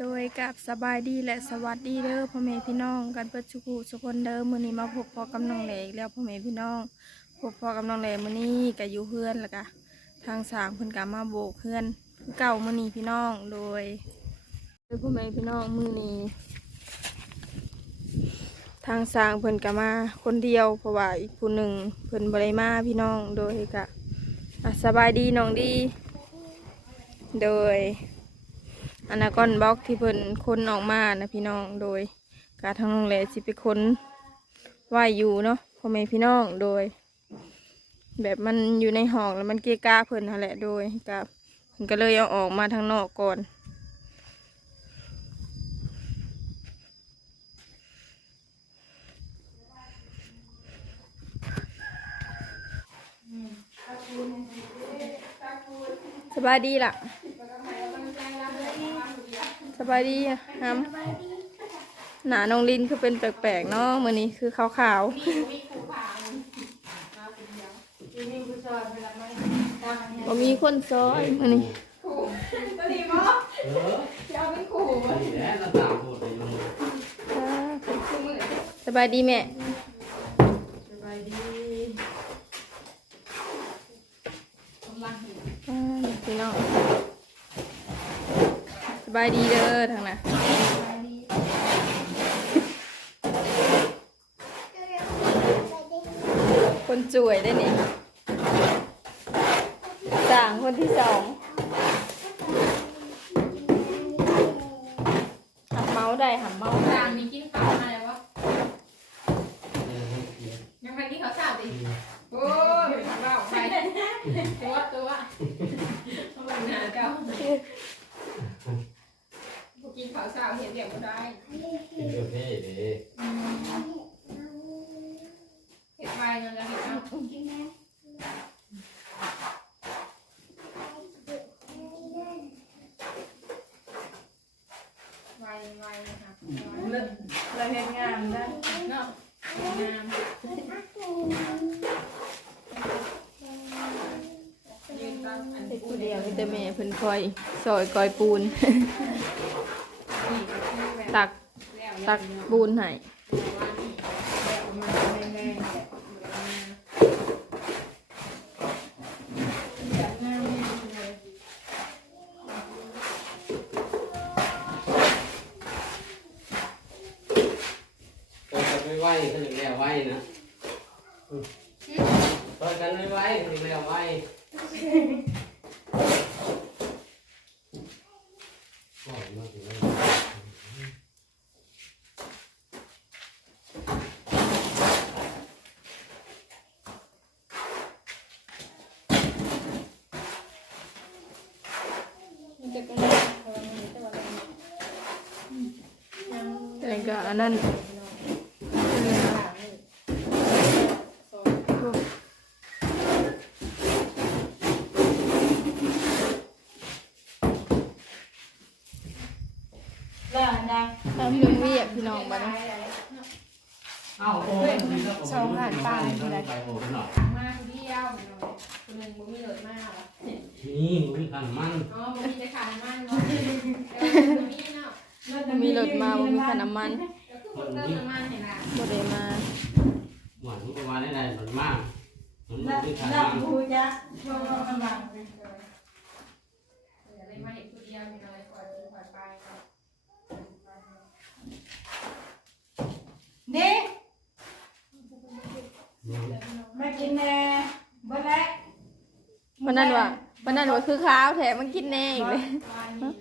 โดยกับสบายดีและสวัสดีเด้อพ่อแม่พี่น้องกันเปิดสุขุสุคนเด้อมื้อนี้มาพบพ่อกับน้องแหลกแล้วพ่อแม่พี่น้องพบพ่อกับน้องแหลมื้อนี้ก็อยู่เพื่อนแล้วก็ทางสางเพิ่นก็มาโบกเพื่อนคือเก่ามื้อนี้พี่น้องโดยโดยพ่อแม่พี่น้องมื้อนี้ ทางสางเพิ่นก็มาคนเดียวเพราะว่าอีกผู้หนึ่งเพิ่นบ่ได้มาพี่น้องโดยก็อะสบายดีน้องดี โดย อนาคอนบล็อกที่เพิ่นค้นออกมานะพี่น้องโดย การทางโรงแรมสิไปค้นไหวอยู่เนาะพ่อแม่พี่น้องโดย แบบมันอยู่ในห้องแล้วมันเกะกะเพิ่นนั่นแหละโดยกับเพิ่นก็เลยเอาออกมาทางนอกก่อนสบายดีล่ะ บายดีอะครับหนาน้องลินคือเป็นแปลกๆเนาะมือนี้คือขาวๆบ่มีคนซอยมือนี้เออนี่แหละเราตามพูดเลยมันสบายดีแม่สบายดีอ่าพี่น้องส บายดีเด้อทางน่ะคนจ่วยได้นี่สางคนที่สองหับเมาส์ได้หับเมาส์ต่างมีกินข้าวมาแล้ววะยังไปกินข้าวสาดิโอ้ยเราไปตัวตัวต้องเป็นหนาเจ้า พวกกินข้าวสาเห็นเดี๋ยวก็ได้กินเรื่องนี้ดิเห็ดไฟนั่นแหละเห็ดเอาไวไวนะคะเลิศเราเห็นงามได้เนาะงามยืนตั้งอันเฮ็ดปูผู้เดีเดียยววมีแต่แม่เพิ่นคอยซอยกอยปูนตัก ตักปูนให้เปิดกันไม่ไหวก็ถึงแล้วไหวนะเปิดกันไม่ไหวถึงแล้วไหวบอกมาถึงแล้ว แต่ก็อันนั้นทำเรื่องเวียกพี่น้องบ้าน เอ้าโอ้ยสองหันตาไปโอ้หน่อย มาคนเดียวคนหนึ่งบ่มีรถมาหรอ นี่มึงขันมัน อ๋อบ่มีจะขาดมันเนาะเออบ่มีเนาะ มีรถมาบ่มีค่าน้ำมัน แล้วคือคนเติมน้ำมันเห็นล่ะ บ่ได้มาหวานประมาณได้หมดมากมันนับไม่ขันนับมันดูจ้ะโชว์กำลังเดี๋ยวเลยมาเห็นคนเดียวมีอะไรคอยดูคอยไปเนาะนี่ไม่กินแน่เบ่แล้ววันนั้นว่าวันนั้นว่าคือข้าวแถมมันกินแน่อีกเลยลายนี่เนาะ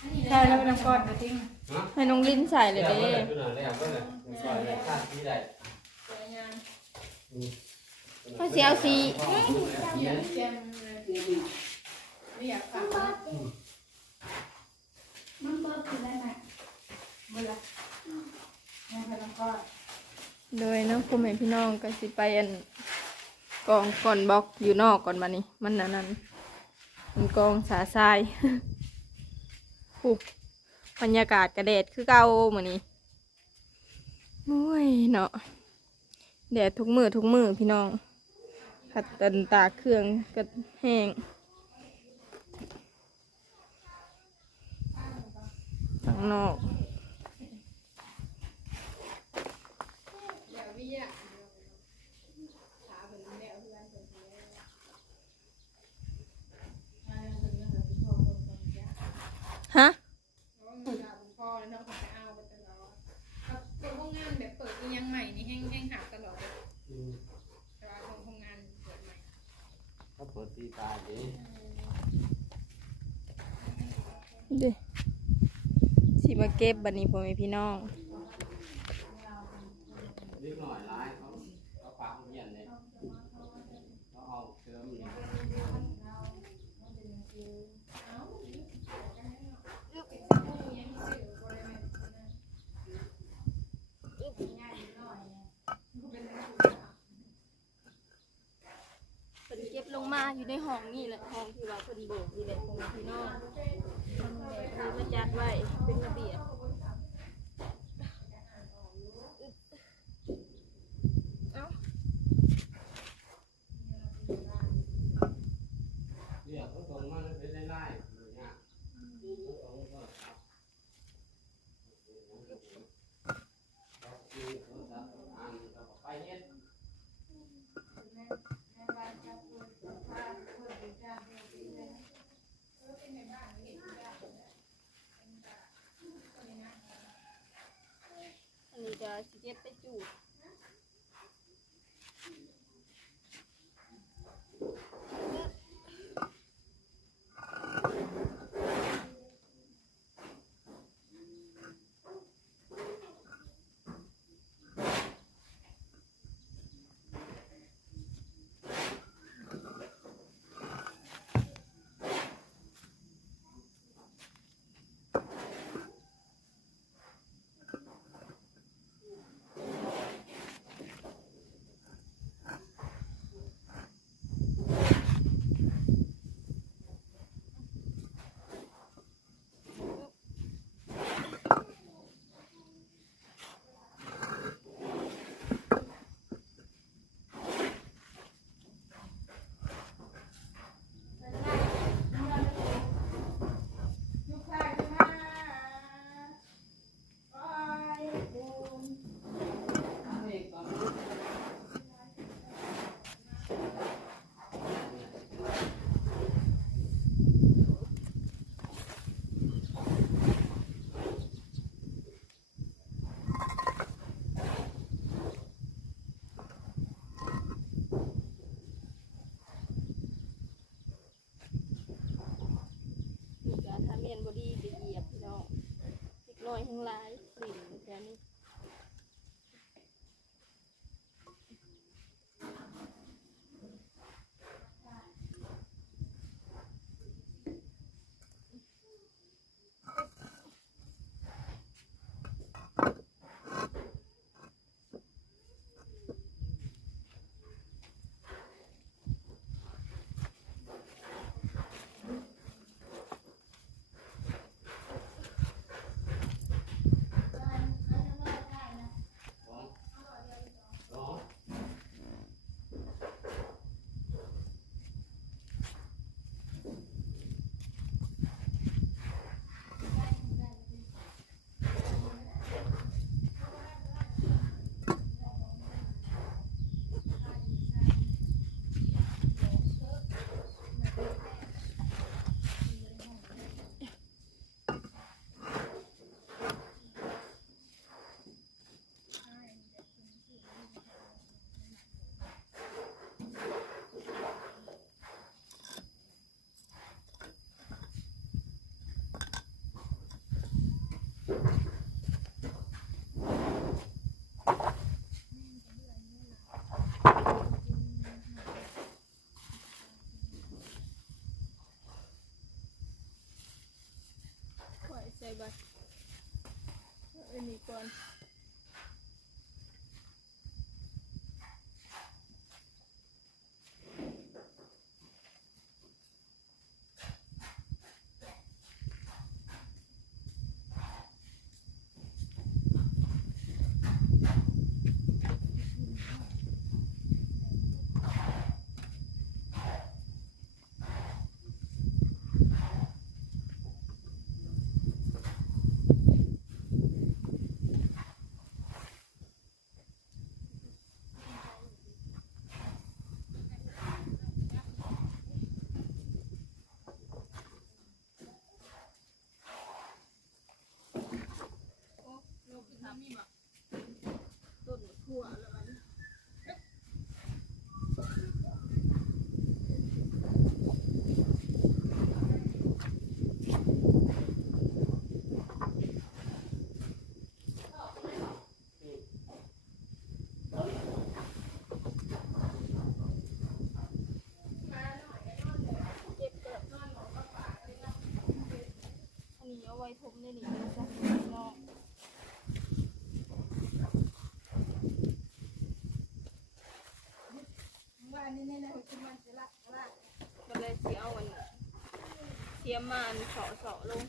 อันนี้ใช่แล้วน้ำก้อนกระติ้ง ให้น้องลิ้นใส่เลยเด้เด้ก็เลยแล้วก็เลยซอยเลยคาดที่ได้สวยงามเขาสิเอาสีเยี่ยมเยี่ยมเลยไม่อยากฟังนะมันเบิดกินได้ไหมเบ่ละนี่เป็นน้ำก้อนโดยเน้องพ่อแม่พี่น้องก็สิไปอันกองก่อนบล็อกอยู่นอกก่อนมานี่มันอันนั้นมันกองสาทรายอู้บ บรรยากาศกระเดดคือเก่าเหมือนนี้โอ้ยเนาะแดดทุกมือทุกมือพี่น้องขัดตันตาเครื่องก็แห้งนอกเดี๋ยวพี่อะขาเป็นอนเป็นเพื่อนฮะ แล้วก็เงินกับพ่อ แล้วน้องเขาจะเอาไปตลอดเขาเปิดห้องงานแบบเปิดอียังใหม่นี่แห้งแห้งหักตลอดเลยอืมแต่ว่าห้องงานเปิดใหม่เขาเปิดตีตาดิดิสิมาเก็บบัดนี้พ่อแม่พี่น้อง นิดหน่อยร้ายเขาปากเหียนเลยเขาเอาเชื้อมนี่ เพิ่นเก็บลง มาอยู่ในห้องนี่แหละห้องที่ว่าเพิ่นโบกนี่แหละพ่อแม่พี่น้องเพิ่นมาจัดไว้เป็นระเบียบ ใส่บัตรอันนี้ก่อน นนี่เลยจ้ะพี่น้องว่านี่นี่นะคุณมันจะละละก็เลยสิเอาอันเสียมันเสาะเสาะลง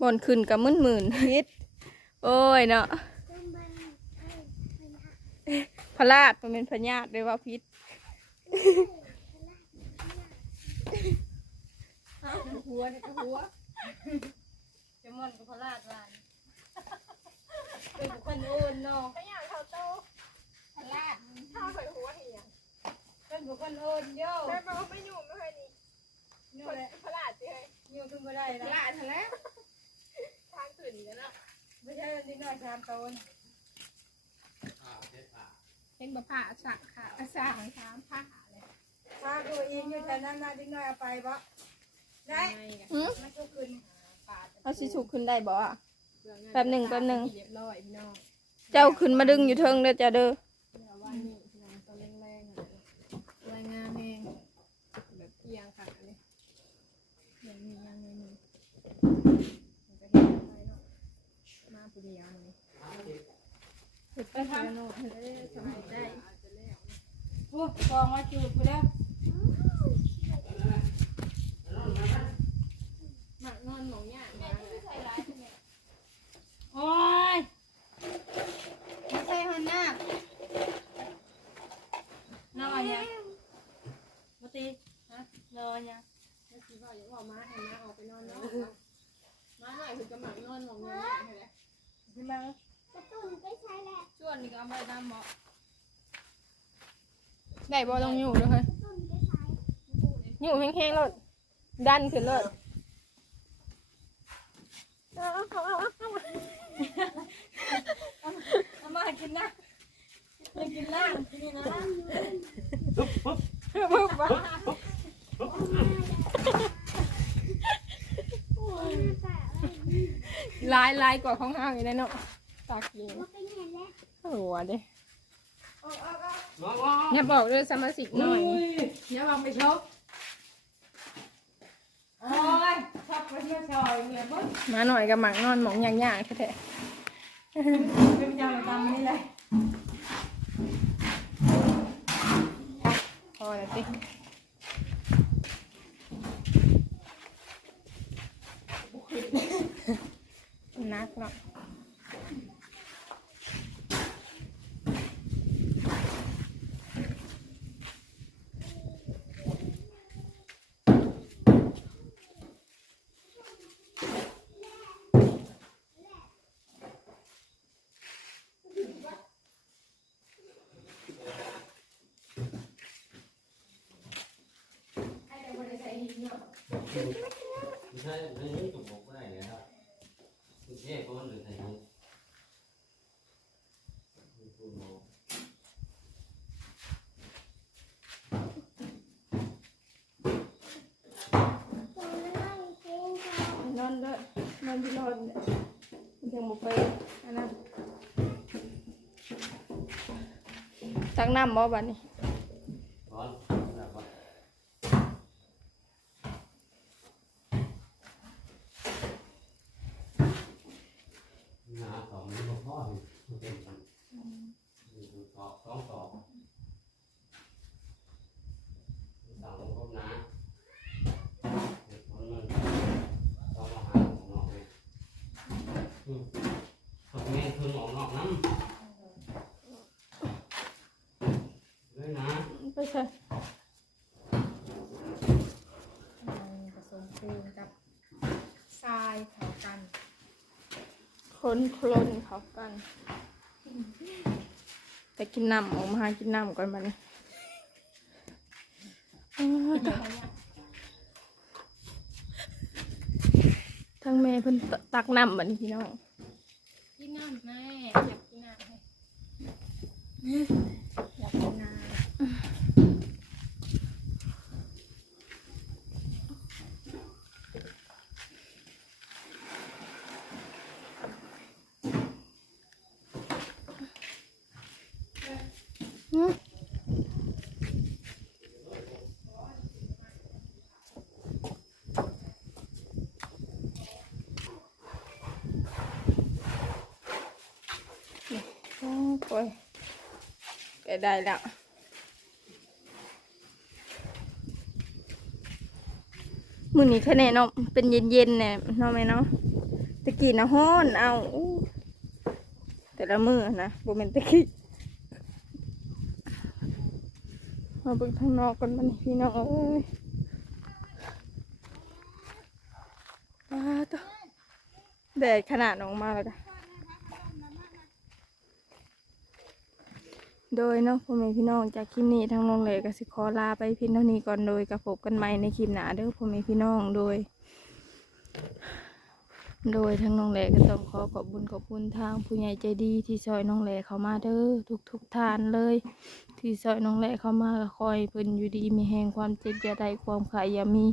บอนขึ้นกับมื่นหมื่นฮิตโอ้ยเนาะพลาดมันเป็นพญาติเลยว่าพิษหัวนี่ก็หัวจะม่อนกับพลาดวานเป็นบุคคลอื่นเนาะพยาเขาโตพลาดข้าวใส่หัวเหี่ยเป็นบุคคลอื่นเดียวแต่มาไม่ยุ่งไม่เคยนี่นี่คนแหละพลาดสิเฮ้ยอยู่ขึ้นมาได้พแล้วลาดแล้ว ทางขึ้นกันเนาะไม่ใช่นิดหน่อยสามต้นอ่าเจ็ดอ่าเห็นบ่ผ้าสักค่ะสร้างสามผ้าเลยพาตัวเองอยู่แถวนั้นนะนิดหน่อยเอาไปบ่ได้หืมมันก็ขึ้นเอาสิถูกขึ้นได้บ่อะแป๊บหนึ่งแป๊บหนึ่งเรียบร้อยพี่น้องเจ้าขึ้นมาดึงอยู่เทิงเด้อจ้าเด้อ เดี๋ยวว่านี่พี่น้องตัวแรงๆอะรายงานแห้งแบบเอียงค่ะอันนี้ยังมียังมีมีมันจะเห็นอะไรเนาะมาผู้ เดียวเลยไปทำโน่นเลยสมัยได้โอ้กองมาจูดไปแล้ว หมักนอนหมองย่างมาเลย โอ้ยไม่ใช่หันหน้าน้อยเนี่ยมาตีฮะนอนเนี่ย แล้วคิดว่าอย่าบอกมาให้มาออกไปนอนเนาะมาหน่อยถึงจะหมักนอนหมองย่างให้เลย พี่มา ส่วนนี้ก็เอาไปทำบ่ ได้บ่ต้องอยู่เด้วยเฮ้ยอยู่แห้งๆรถดันขึ้นรถเอามากินนะไปกินล่างกินนี่นะปึ๊บบ่ลายลายกว่าของห้างอยู่เลยเนาะตากินหัวเด้น้ องน้องอย่าบอกเลยสมาชิกหน่อยอย่าบอกไปชกโอ้ยชอบไปเที่ยวชอยเนี่ยเบิ้งมาหน่อยกับหมักนอนหมองย่างๆแท้เป็นยามตามนี่เลยๆพอแล้วสินักเนาะ ไม่ใช่ไม่ใช่ตุ่มบกได้เลยครับคุณเจ๊ก็มันหรือไงคุณโม นอนด้วยนอนที่นอนเนี่ยมันยังบุไปอันนั้นตักน้ำบ่บัดนี้ ร้อนแบบว่าหนาสองนิ้วพ่อมันเป็นมันดูสอบสองสอบสั่งลงครบนะเหตุผลมันต้องมาหาของนอกเลยอืมตกแม่คือหมองนอกน้ำเลยนะ ไปใช่ ผสมปูนกับทรายเข้ากัน คนโคลนเขากันไปกินน้ำออกมาหากินน้ำก่อนบัดนี้อ้าวทั้งแม่เพิ่นตักน้ำบัดนี้พี่น้อง กินน้ำแม่อยากกินน้ำให้อยากกินน้ำ อืมโอ้โอ้ยแก ได้แล้วมือนี้แค่แน่เนาะเป็นเย็นๆเนี่ยเนาะแม่เนาะตะกี้นะฮ้อนเอาแต่ละมือนะโบ่แม่นตะกี้มาเบิ่งทางนอกกันมันพี่น้องเอ้ยว้าตัวแดดขนาดออกมาแล้วกัน โดยเนาะพ่อแม่พี่น้องจากคลิปนี้ทางโรงเรียนก็สิขอลาไปเพียงเท่านี้ก่อนโดยกับพบกันใหม่ในคลิปหน้าเด้อพ่อแม่พี่น้องโดย โดยทางน้องแหลก็ต้องขอขอบบุญขอบคุณทางผู้ใหญ่ใจดีที่ซอยน้องแหลเขามาเด้อทุกทุกทานเลย ที่ซอยน้องแหลเข้ามาก็คอยเพิ่นอยู่ดีมีแห่งความเจ็บอย่าได้ความขายอย่ามี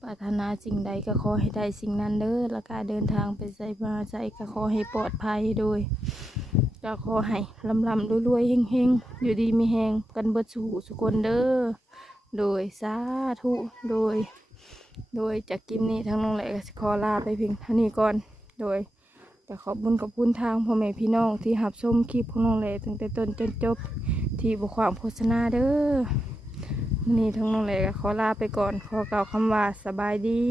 ปรารถนาสิ่งใดก็ขอให้ได้สิ่งนั้นเด้อแล้วการเดินทางไปใส่มาใส่ก็ขอให้ปลอดภัยโดย ก็ขอให้ลำลำรวยๆเฮงๆ อยู่ดีมีแหงกันเบิดสู่สุคนเด้อโดยสาธุโดย โดยจากคลิปนี้ทางน้องแหลก็ขอลาไปเพียงเท่านี้ก่อน โดยก็ขอบุญขอบคุณทางพ่อแม่พี่น้องที่หับชมคลิปของน้องแหลตั้งแต่ต้นจนจบที่บความโฆษณาเด้อนี้ทั้งน้องแหลก็ขอลาไปก่อน ขอกล่าวคำว่าสบายดี